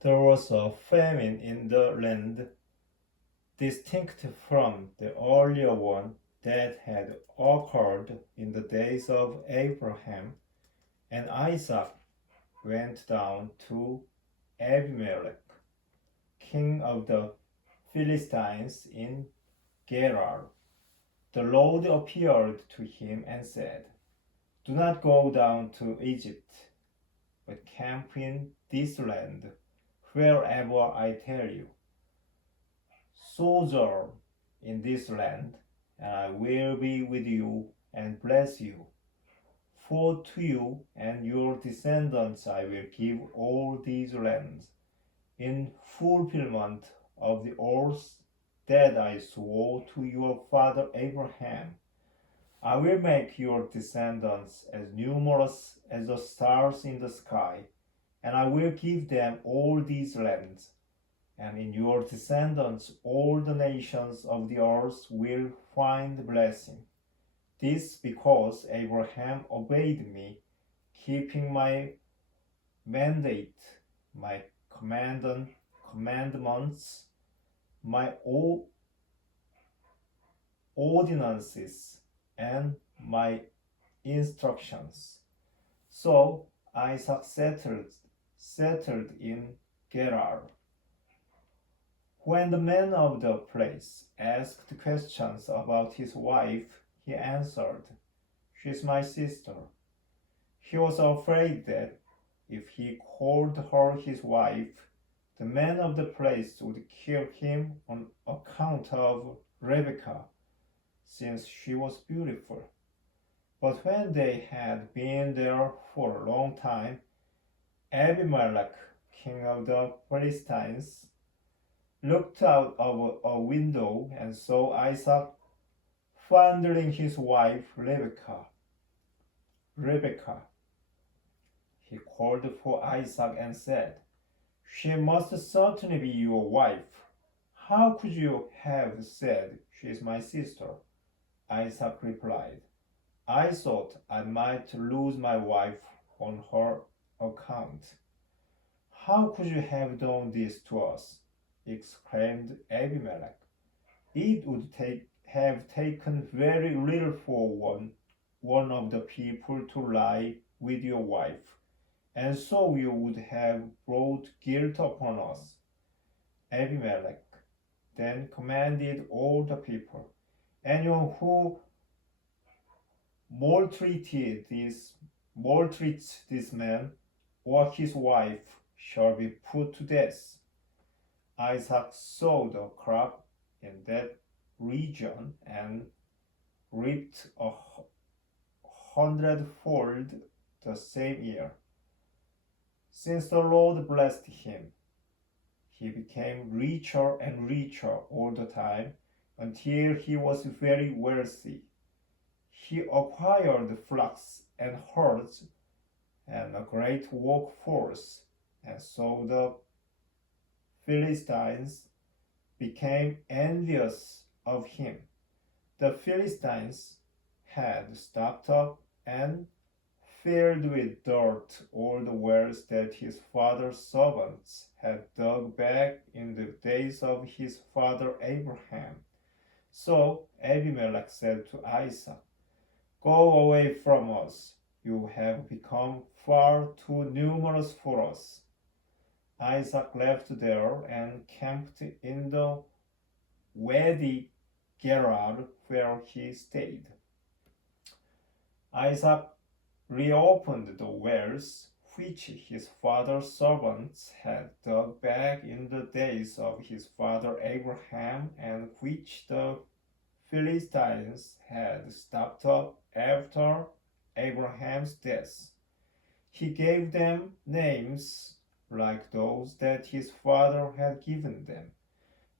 There was a famine in the land, distinct from the earlier one that had occurred in the days of Abraham, and Isaac went down to Abimelech, king of the Philistines in Gerar. The Lord appeared to him and said, "Do not go down to Egypt, but camp in this land, wherever I tell you. Sojourn in this land, and I will be with you and bless you. For to you and your descendants I will give all these lands, in fulfillment of the oath that I swore to your father Abraham. I will make your descendants as numerous as the stars in the sky, and I will give them all these lands, and in your descendants all the nations of the earth will find blessing. This because Abraham obeyed me, keeping my mandate, my commandments, my ordinances, and my instructions." So Isaac settled in Gerar. When the man of the place asked questions about his wife, he answered, "She is my sister." He was afraid that if he called her his wife, the man of the place would kill him on account of Rebekah, since she was beautiful. But when they had been there for a long time, Abimelech, king of the Philistines, looked out of a window and saw Isaac fondling his wife Rebekah. He called for Isaac and said, "She must certainly be your wife. How could you have said she is my sister?" Isaac replied, "I thought I might lose my wife on her account." "How could you have done this to us?" exclaimed Abimelech. "It would have taken very little for one of the people to lie with your wife, and so you would have brought guilt upon us." Abimelech then commanded all the people, "Anyone who maltreats this man or his wife shall be put to death." Isaac sowed a crop in that region and reaped 100-fold the same year. Since the Lord blessed him, he became richer and richer all the time until he was very wealthy. He acquired flocks and herds and a great workforce, and so the Philistines became envious of him. The Philistines had stocked up and filled with dirt all the wells that his father's servants had dug back in the days of his father Abraham. So Abimelech said to Isaac, "Go away from us. You have become far too numerous for us." Isaac left there and camped in the Wadi Gerar, where he stayed. Isaac reopened the wells which his father's servants had dug back in the days of his father Abraham, and which the Philistines had stopped up after Abraham's death. He gave them names like those that his father had given them.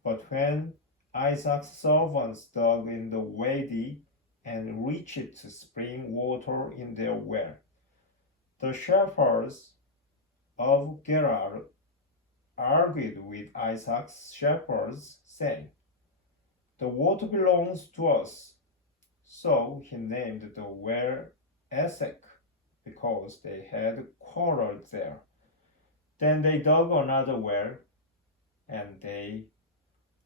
But when Isaac's servants dug in the wadi and reached spring water in their well, the shepherds of Gerar argued with Isaac's shepherds, saying, "The water belongs to us." So he named the well Esek, because they had quarreled there. Then they dug another well, and they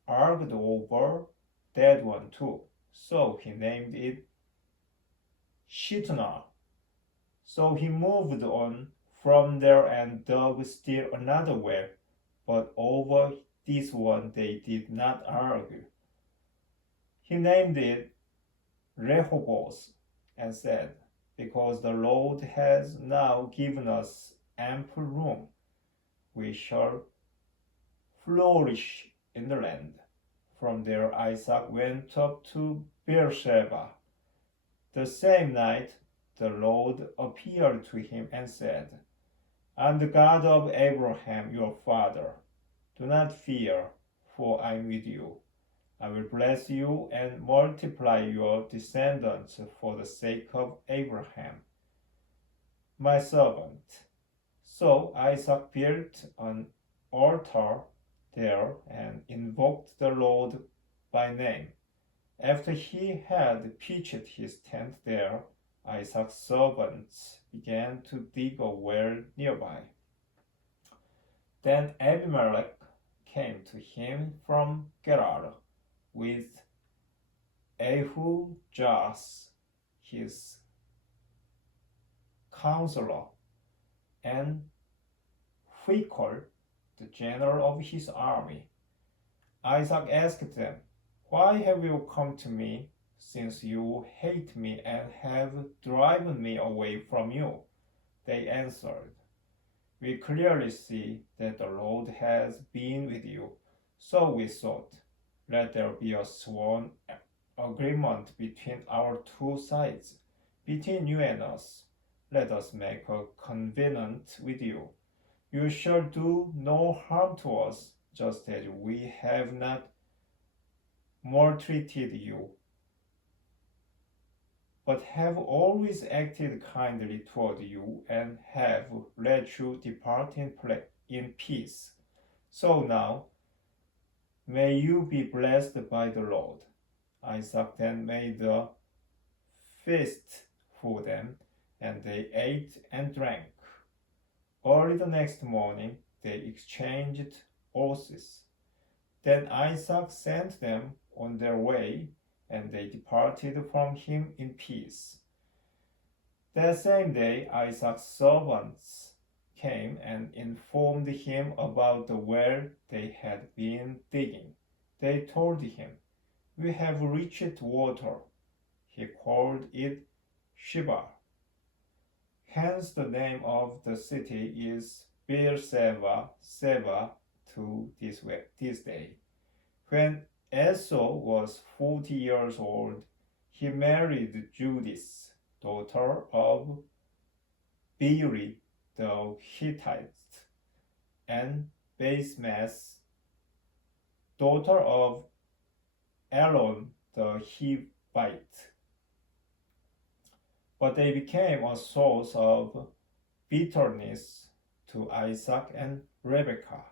argued over that one too. So he named it Shitna. So he moved on from there and dug still another well, but over this one they did not argue. He named it Rehoboth and said, because the Lord has now given us ample room, we shall flourish in the land. From there Isaac went up to Beersheba. The same night the Lord appeared to him and said, I am the God of Abraham your father. Do not fear, for I am with you. I will bless you and multiply your descendants for the sake of Abraham, my servant. So Isaac built an altar there and invoked the Lord by name. After he had pitched his tent there, Isaac's servants began to dig a well nearby. Then Abimelech came to him from Gerar with Ahujahs, his counselor, and Phicol, the general of his army. Isaac asked them, Why have you come to me, since you hate me and have driven me away from you? They answered, We clearly see that the Lord has been with you. So we thought, let there be a sworn agreement between our two sides, between you and us. Let us make a covenant with you. You shall do no harm to us, just as we have not maltreated you, but have always acted kindly toward you and have let you depart in peace. So now, may you be blessed by the Lord. Isaac then made a feast for them, and they ate and drank. Early the next morning, they exchanged oaths. Then Isaac sent them on their way, and they departed from him in peace. That same day, Isaac's servants came and informed him about the well they had been digging. They told him, We have reached water. He called it Sheba. Hence the name of the city is Beersheba, Seba, to this day. When Esau was 40 years old, he married Judith, daughter of Beeri the Hittite, and Basemath, daughter of Elon the Hivite. But they became a source of bitterness to Isaac and Rebekah.